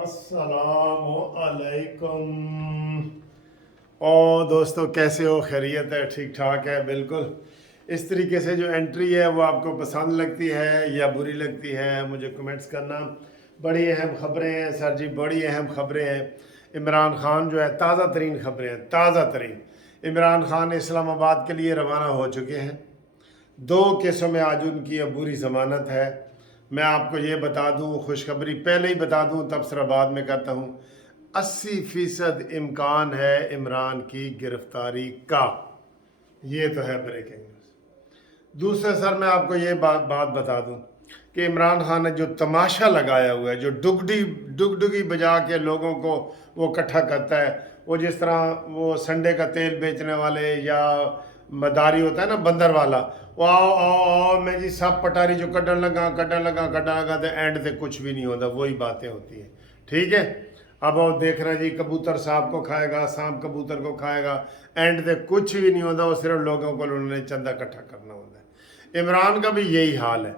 अस्सलामुअलैकुम। और दोस्तों कैसे हो? खैरियत है? ठीक ठाक है? बिल्कुल इस तरीके से जो एंट्री है वो आपको पसंद लगती है या बुरी लगती है, मुझे कमेंट्स करना। बड़ी अहम खबरें हैं सर जी, बड़ी अहम खबरें हैं। इमरान खान जो है, ताज़ा तरीन खबरें हैं, ताज़ा तरीन। इमरान खान इस्लामाबाद के लिए रवाना हो चुके हैं। 2 केसों में आज उनकी अबूरी ज़मानत है। मैं आपको ये बता दूं, खुशखबरी पहले ही बता दूं, तबसरा बाद में करता हूं। 80% इम्कान है इमरान की गिरफ्तारी का। ये तो है ब्रेकिंग न्यूज़। दूसरा सर मैं आपको ये बात बता दूं कि इमरान खान ने जो तमाशा लगाया हुआ है, जो डुगडुगी बजा के लोगों को वो इकट्ठा करता है, वो जिस तरह वो संडे का तेल बेचने वाले या मदारी होता है ना, बंदर वाला, वो आओ आओ आओ मैं जी सब पटारी जो कड्डन लगा तो एंड से कुछ भी नहीं होता, वही बातें होती हैं। ठीक है, अब वो देख रहे हैं जी कबूतर सांप को खाएगा, सांप कबूतर को खाएगा, एंड से कुछ भी नहीं होता, वो सिर्फ लोगों को उन्होंने चंदा इकट्ठा करना होता है। इमरान का भी यही हाल है।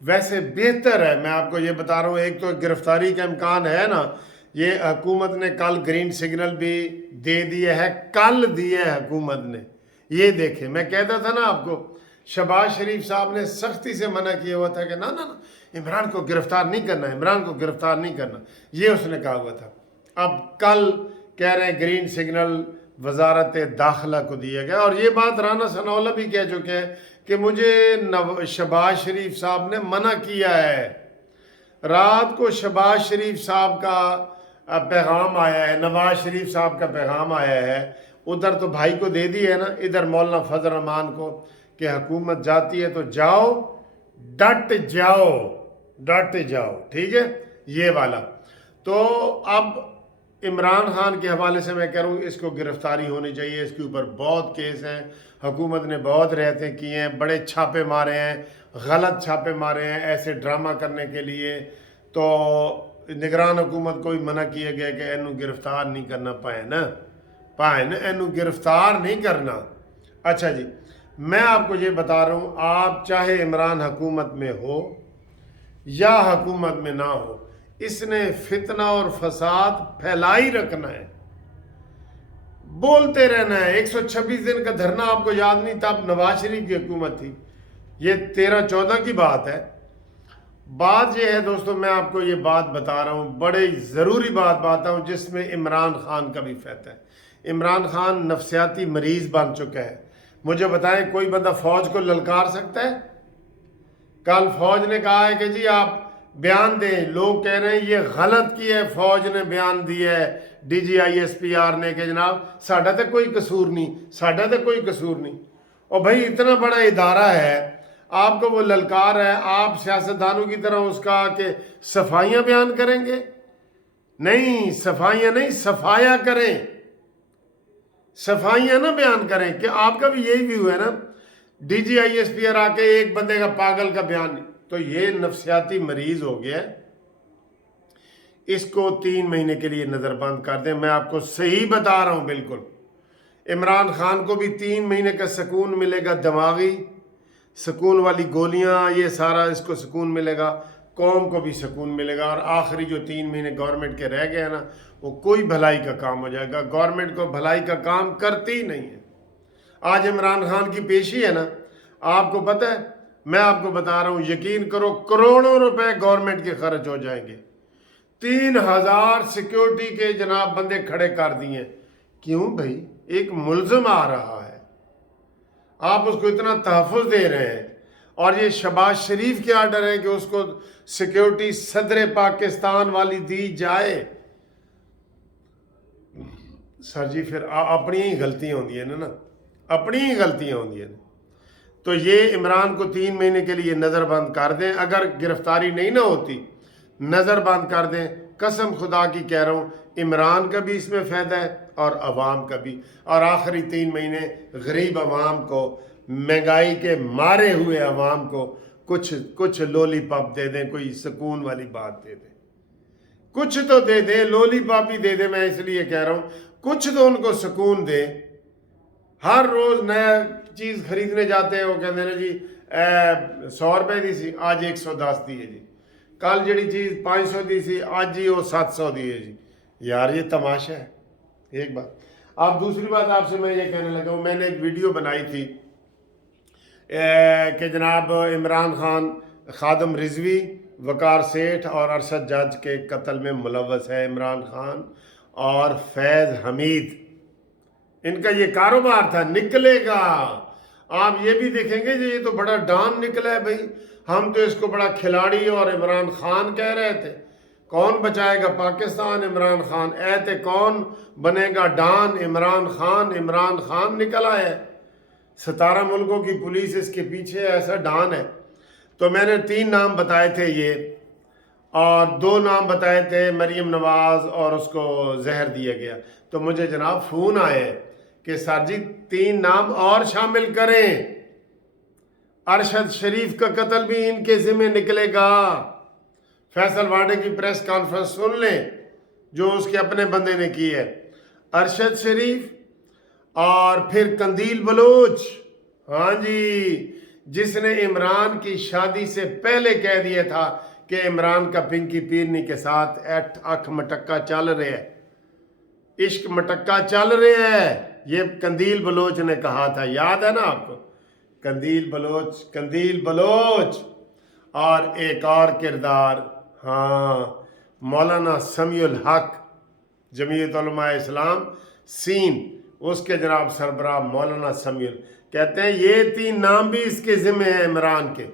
वैसे बेहतर है, मैं आपको ये बता रहा हूँ, एक तो गिरफ्तारी का इम्कान है ना, ये हुकूमत ने कल ग्रीन सिग्नल भी दे दिया है, कल दिया है हुकूमत ने। ये देखें, मैं कहता था ना आपको, शहबाज शरीफ साहब ने सख्ती से मना किया हुआ था कि ना ना ना इमरान को गिरफ्तार नहीं करना, इमरान को गिरफ्तार नहीं करना, ये उसने कहा हुआ था। अब कल कह रहे हैं ग्रीन सिग्नल वजारत दाखिला को दिया गया। और ये बात राना सनाउल्लाह भी कह चुके हैं कि मुझे शहबाज शरीफ साहब ने मना किया है। रात को शहबाज शरीफ साहब का पैगाम आया है, नवाज शरीफ साहब का पैगाम आया है। उधर तो भाई को दे दी है ना, इधर मौलाना फजल रहमान को, कि हुकूमत जाती है तो जाओ, डट जाओ, डट जाओ। ठीक है, ये वाला। तो अब इमरान खान के हवाले से मैं कह रहा हूँ, इसको गिरफ्तारी होनी चाहिए। इसके ऊपर बहुत केस हैं, हुकूमत ने बहुत रहते किए हैं, बड़े छापे मारे हैं, गलत छापे मारे हैं ऐसे ड्रामा करने के लिए। तो निगरान हुकूमत को भी मना किया गया कि इनू गिरफ्तार नहीं करना पाए ना, इनू गिरफ्तार नहीं करना। अच्छा जी, मैं आपको ये बता रहा हूँ, आप चाहे इमरान हुकूमत में हो या हुकूमत में ना हो, इसने फितना और फसाद फैला ही रखना है, बोलते रहना है। 126 दिन का धरना आपको याद नहीं, तब नवाज शरीफ की हुकूमत थी, ये 13-14 की बात है। बात ये है दोस्तों, मैं आपको ये बात बता रहा हूँ, बड़े ज़रूरी बात बताता हूँ, जिसमें इमरान खान का भी फ़ायदा है। इमरान खान नफसियाती मरीज़ बन चुका है। मुझे बताएं, कोई बंदा फ़ौज को ललकार सकता है? कल फ़ौज ने कहा है कि जी आप बयान दें, लोग कह रहे हैं ये गलत किया है, फ़ौज ने बयान दिया है DGISPR ने कि जनाब साडा तो कोई कसूर नहीं, साडा तो कोई कसूर नहीं। और भाई इतना बड़ा इदारा है, आपको वो ललकार है, आप सियासतदानों की तरह उसका कि सफाइयाँ बयान करेंगे? नहीं, सफाइयाँ नहीं, सफाया करें, सफाइयाँ ना बयान करें। कि आपका भी यही व्यू है ना, DGISPR आके एक बंदे का पागल का बयान, तो ये नफसियाती मरीज हो गया, इसको 3 महीने के लिए नज़रबंद कर दें। मैं आपको सही बता रहा हूँ, बिल्कुल। इमरान खान को भी 3 महीने का सुकून मिलेगा, दिमागी सुकून वाली गोलियां, ये सारा इसको सुकून मिलेगा, कौम को भी सुकून मिलेगा। और आखिरी जो 3 महीने गवर्नमेंट के रह गए हैं ना, वो कोई भलाई का काम हो जाएगा। गवर्नमेंट को भलाई का काम करती ही नहीं है। आज इमरान खान की पेशी है ना, आपको पता है, मैं आपको बता रहा हूँ, यकीन करो, करोड़ों रुपए गवर्नमेंट के खर्च हो जाएंगे। 3000 सिक्योरिटी के जनाब बंदे खड़े कर दिए। क्यों भाई? एक मुलजिम आ रहा है, आप उसको इतना तहफ़्फ़ुज़ दे रहे हैं, और ये शहबाज शरीफ के आर्डर है कि उसको सिक्योरिटी सदर पाकिस्तान वाली दी जाए। सर जी फिर अपनी ही गलतियाँ होंगी ना, अपनी ही गलतियाँ होंगी ना। तो ये इमरान को 3 महीने के लिए नज़रबंद कर दें। अगर गिरफ्तारी नहीं ना होती, नज़रबंद कर दें। कसम खुदा की कह रहा हूँ, इमरान का भी इसमें फ़ायदा है और अवाम का भी। और आखिरी 3 महीने गरीब अवाम को, महंगाई के मारे हुए अवाम को कुछ लॉलीपॉप दे दें, कोई सुकून वाली बात दे दें, कुछ तो दे दें। लॉलीपॉप ही दे दें, मैं इसलिए कह रहा हूँ, कुछ तो उनको सुकून दे। हर रोज़ नया चीज़ खरीदने जाते हैं, वो कहते हैं जी 100 रुपए दी सी, आज 110 दी है जी। कल जी चीज़ 500 दी सी आज ही वो 700 दी है जी। यार ये तमाशा है। एक बात। अब दूसरी बात आपसे मैं ये कहने लगा हूँ, मैंने एक वीडियो बनाई थी कि जनाब इमरान खान खादम रिजवी, वकार सेठ और अरशद जज के कत्ल में मुलव्वस है इमरान खान और फैज़ हमीद। इनका ये कारोबार था, निकलेगा। आप ये भी देखेंगे जी ये तो बड़ा डॉन निकला है भाई। हम तो इसको बड़ा खिलाड़ी और इमरान खान कह रहे थे। कौन बचाएगा पाकिस्तान? इमरान खान। ऐते कौन बनेगा डॉन? इमरान खान। इमरान खान निकला है। 17 मुल्कों की पुलिस इसके पीछे, ऐसा डॉन है। तो मैंने 3 नाम बताए थे ये, और 2 नाम बताए थे मरीम नवाज और उसको जहर दिया गया। तो मुझे जनाब फ़ोन आए कि सर जी 3 नाम और शामिल करें। अरशद शरीफ का कत्ल भी इनके ज़िम्मे निकलेगा। फैसल वाडे की प्रेस कॉन्फ्रेंस सुन लें जो उसके अपने बंदे ने की है। अरशद शरीफ और फिर कंदील बलोच, हाँ जी, जिसने इमरान की शादी से पहले कह दिया था कि इमरान का पिंकी पीरनी के साथ अख मटक्का चल रहा है, इश्क मटक्का चल रहा है। ये कंदील बलोच ने कहा था, याद है ना आपको? कंदील बलोच, कंदील बलोच। और एक और किरदार, हाँ, मौलाना समीउल हक, जमीयत उलमा इस्लाम सीन, उसके जनाब सरबराह मौलाना समीउल कहते हैं ये 3 नाम भी इसके ज़िम्मे हैं इमरान के।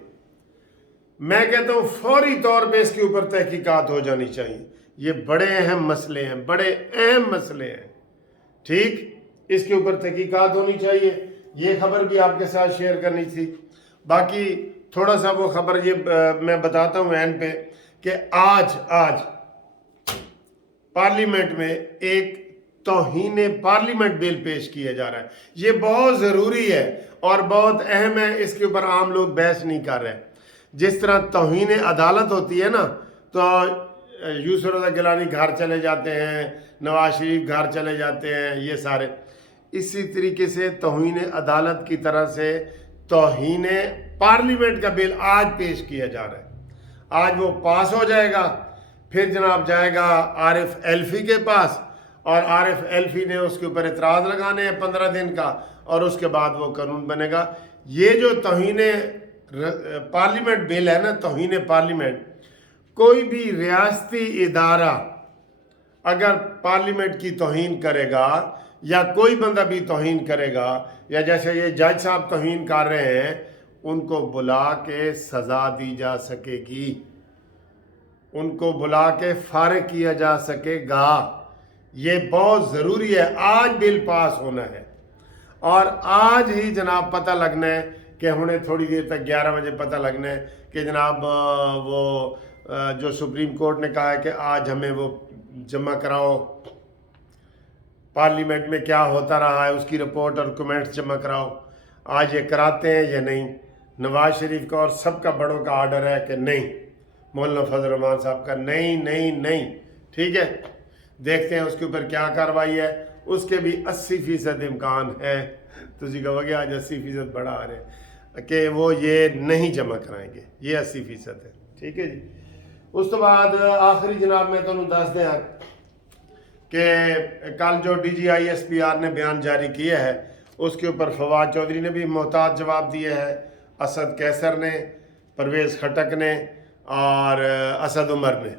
मैं कहता हूँ फौरी तौर पे इसके ऊपर तहकीकात हो जानी चाहिए। ये बड़े अहम मसले हैं, बड़े अहम मसले हैं। ठीक, इसके ऊपर तहकीकात होनी चाहिए। ये खबर भी आपके साथ शेयर करनी थी। बाकी थोड़ा सा वो खबर ये मैं बताता हूँ एंड पे कि आज पार्लियामेंट में एक तौहीन पार्लियामेंट बिल पेश किया जा रहा है। ये बहुत ज़रूरी है और बहुत अहम है। इसके ऊपर आम लोग बहस नहीं कर रहे। जिस तरह तौहीन अदालत होती है ना, तो यूसुफ रज़ा गिलानी घर चले जाते हैं, नवाज शरीफ घर चले जाते हैं, ये सारे इसी तरीके से तौहीन अदालत की तरह से तौहीन पार्लियामेंट का बिल आज पेश किया जा रहा है। आज वो पास हो जाएगा, फिर जनाब जाएगा आरिफ एल्फी के पास, और आरिफ एल्फी ने उसके ऊपर इतराज़ लगाने हैं 15 दिन का, और उसके बाद वो कानून बनेगा। ये जो तौहीन पार्लियामेंट बिल है ना, तौहीन पार्लियामेंट, कोई भी रियासती इदारा अगर पार्लियामेंट की तौहीन करेगा या कोई बंदा भी तौहीन करेगा, या जैसे ये जज साहब तौहीन कर रहे हैं, उनको बुला के सज़ा दी जा सकेगी, उनको बुला के फारिग किया जा सकेगा। ये बहुत ज़रूरी है। आज बिल पास होना है और आज ही जनाब पता लगना है कि हुणे थोड़ी देर तक 11 बजे पता लगना है कि जनाब वो जो सुप्रीम कोर्ट ने कहा है कि आज हमें वो जमा कराओ, पार्लियामेंट में क्या होता रहा है उसकी रिपोर्ट और कमेंट्स जमा कराओ। आज ये कराते हैं या नहीं? नवाज शरीफ का और सबका बड़ों का आर्डर है कि नहीं, मौलाना फजल रहमान साहब का नहीं नहीं नहीं। ठीक है, देखते हैं उसके ऊपर क्या कार्रवाई है। उसके भी 80% इम्कान है। तुझी कहोगे आज 80% बढ़ा आ रहे कि वो ये नहीं जमा कराएंगे, ये 80% है। ठीक है जी। उस तो बाद आखिरी जनाब मैं तुहानू दस दें कि कल जो DGISPR ने बयान जारी किया है उसके ऊपर फवाद चौधरी ने भी मोहतात जवाब दिए है, असद कैसर ने, परवेज़ खटक ने और असद उमर ने।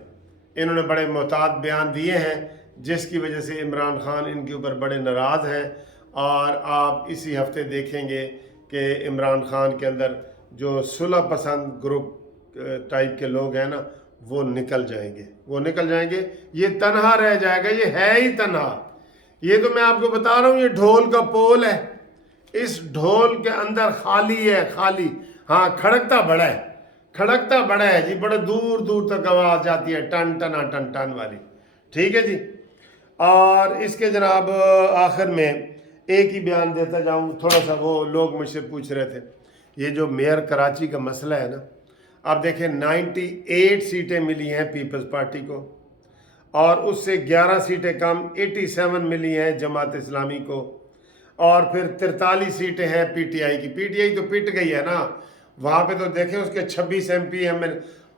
इन्होंने बड़े मोहतात बयान दिए हैं जिसकी वजह से इमरान खान इनके ऊपर बड़े नाराज़ हैं। और आप इसी हफ्ते देखेंगे कि इमरान खान के अंदर जो सुलह पसंद ग्रुप टाइप के लोग हैं ना, वो निकल जाएंगे, वो निकल जाएंगे। ये तनहा रह जाएगा, ये है ही तनहा। ये तो मैं आपको बता रहा हूँ, ये ढोल का पोल है, इस ढोल के अंदर खाली है, खाली। हाँ, खड़कता बड़ा है, खड़कता बड़ा है जी, बड़े दूर दूर तक आवाज़ जाती है, टन टना टन टन वाली। ठीक है जी। और इसके जनाब आखिर में एक ही बयान देता जाऊँ, थोड़ा सा वो लोग मुझसे पूछ रहे थे, ये जो मेयर कराची का मसला है ना, आप देखें 98 सीटें मिली हैं पीपल्स पार्टी को, और उससे 11 सीटें कम 87 मिली हैं जमात इस्लामी को, और फिर 43 सीटें हैं PTI की। PTI तो पिट गई है ना, वहाँ पे तो देखें उसके 26 MP हैं।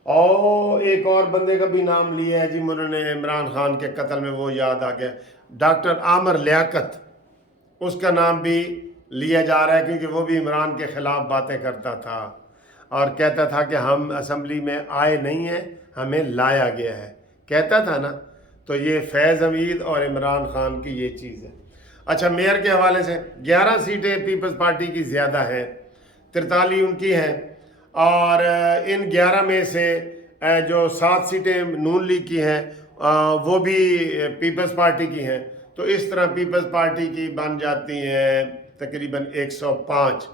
और एक और बंदे का भी नाम लिया है जी उन्होंने इमरान खान के कत्ल में, वो याद आ गया, डॉक्टर आमिर लियाकत, उसका नाम भी लिया जा रहा है क्योंकि वो भी इमरान के ख़िलाफ़ बातें करता था और कहता था कि हम असम्बली में आए नहीं हैं, हमें लाया गया है, कहता था ना। तो ये फैज़ हमीद और इमरान खान की ये चीज़ है। अच्छा, मेयर के हवाले से 11 सीटें पीपल्स पार्टी की ज़्यादा हैं, 43 उनकी हैं, और इन 11 में से जो 7 सीटें नून लीग की हैं वो भी पीपल्स पार्टी की हैं। तो इस तरह पीपल्स पार्टी की बन जाती हैं तकरीबन 105।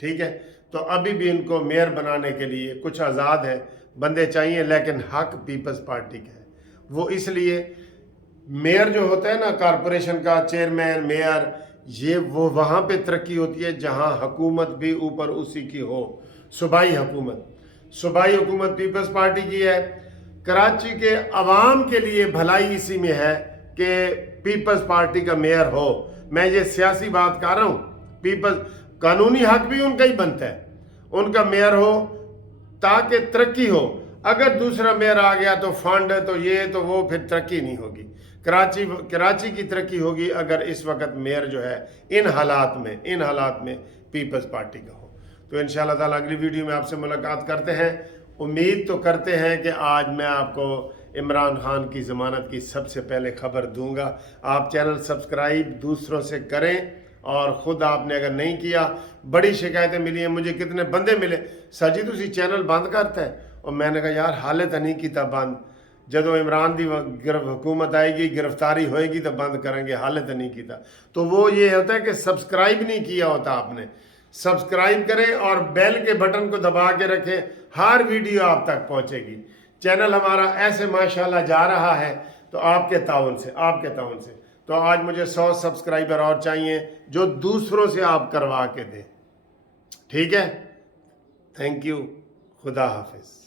ठीक है, तो अभी भी इनको मेयर बनाने के लिए कुछ आज़ाद है बंदे चाहिए, लेकिन हक पीपल्स पार्टी का है। वो इसलिए मेयर जो होता है ना, कॉरपोरेशन का चेयरमैन, मेयर, ये वो वहाँ पे तरक्की होती है जहाँ हुकूमत भी ऊपर उसी की हो। सूबाई हुकूमत पीपल्स पार्टी की है। कराची के अवाम के लिए भलाई इसी में है कि पीपल्स पार्टी का मेयर हो। मैं ये सियासी बात कर रहा हूँ, पीपल्स कानूनी हक भी उनका ही बनता है, उनका मेयर हो ताकि तरक्की हो। अगर दूसरा मेयर आ गया तो फंड तो ये तो वो, फिर तरक्की नहीं होगी। कराची की तरक्की होगी अगर इस वक्त मेयर जो है इन हालात में पीपल्स पार्टी का हो। तो इंशाअल्लाह ताला अगली वीडियो में आपसे मुलाकात करते हैं। उम्मीद तो करते हैं कि आज मैं आपको इमरान खान की ज़मानत की सबसे पहले खबर दूंगा। आप चैनल सब्सक्राइब दूसरों से करें, और ख़ुद आपने अगर नहीं किया, बड़ी शिकायतें मिली हैं मुझे, कितने बंदे मिले, सजी तुसी चैनल बंद करता है, और मैंने कहा यार हाले तो नहीं किया बंद, जदों इमरान की हुकूमत आएगी, गिरफ्तारी होएगी तो बंद करेंगे, हाले तो नहीं किया। तो वो ये होता है कि सब्सक्राइब नहीं किया होता आपने। सब्सक्राइब करें और बेल के बटन को दबा के रखें, हर वीडियो आप तक पहुंचेगी। चैनल हमारा ऐसे माशाल्लाह जा रहा है तो आपके ताउन से। तो आज मुझे 100 सब्सक्राइबर और चाहिए जो दूसरों से आप करवा के दें। ठीक है, थैंक यू, खुदा हाफिज़।